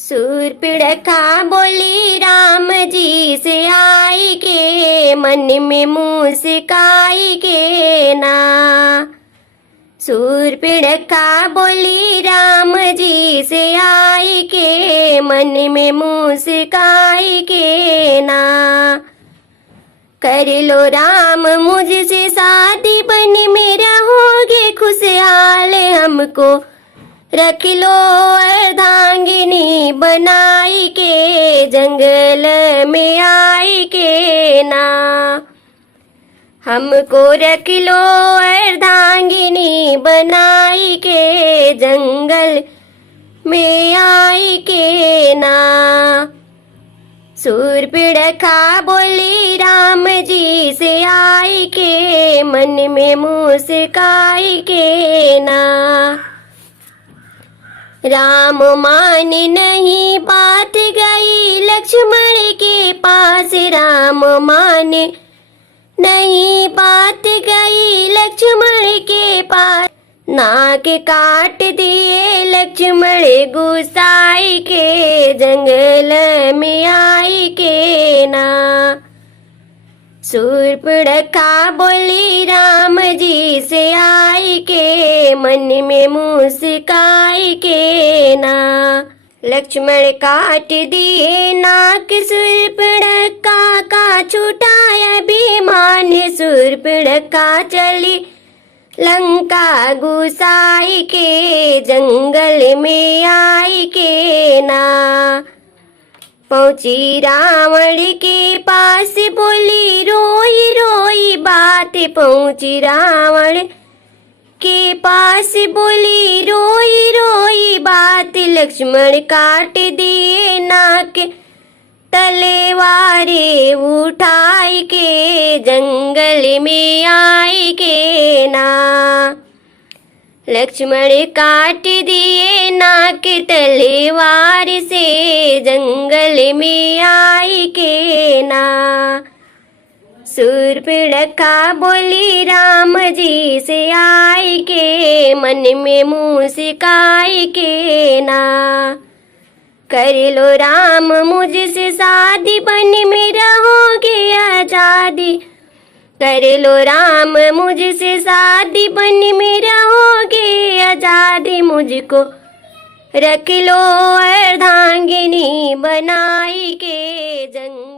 शूर्पणखा बोली राम जी से आई के, मन में मुस्काई के ना। शूर्पणखा बोली राम जी से आई के, मन में मुस्काई के ना। कर लो राम मुझसे शादी, बन में रहोगे खुशहाल। हमको रख लो अर्धांगिनी बनाई के, जंगल में आई के ना। हमको रख लो अर्धांगिनी बनाई के, जंगल में आई के ना। शूर्पणखा बोली राम जी से आई के, मन में मुस्काई के ना। राम माने नहीं बात गई लक्ष्मण के पास, राम माने नहीं बात गई लक्ष्मण के पास। नाक काट दिए लक्ष्मण गुस्साई के, जंगल में आई के ना। शूर्पणखा बोली राम जी से आई के, मन में मुस्काई के ना। लक्ष्मण काट दिए नाक शूर्पणखा का, छुटाया अभिमान। शूर्पणखा चली लंका गुसाई के, जंगल में आई के ना। पहुंची रावण के पास बोली रोई रोई बात, पहुंची रावण के पास बोली रोई रोई बात। लक्ष्मण काट दिए नाक तलवारें उठाई के, जंगल में आई के ना। लक्ष्मण काट दिए नाक तलवार से, जंगल में आई के ना। शूर्पणखा बोली राम जी से आई के, मन में मुस्काई के ना। कर लो राम मुझसे शादी, बन में रहोगे आजादी। कर लो राम मुझसे शादी, बन में रहोगे आजादी। मुझको रख लो अर्धांगिनी बनाई के, जंग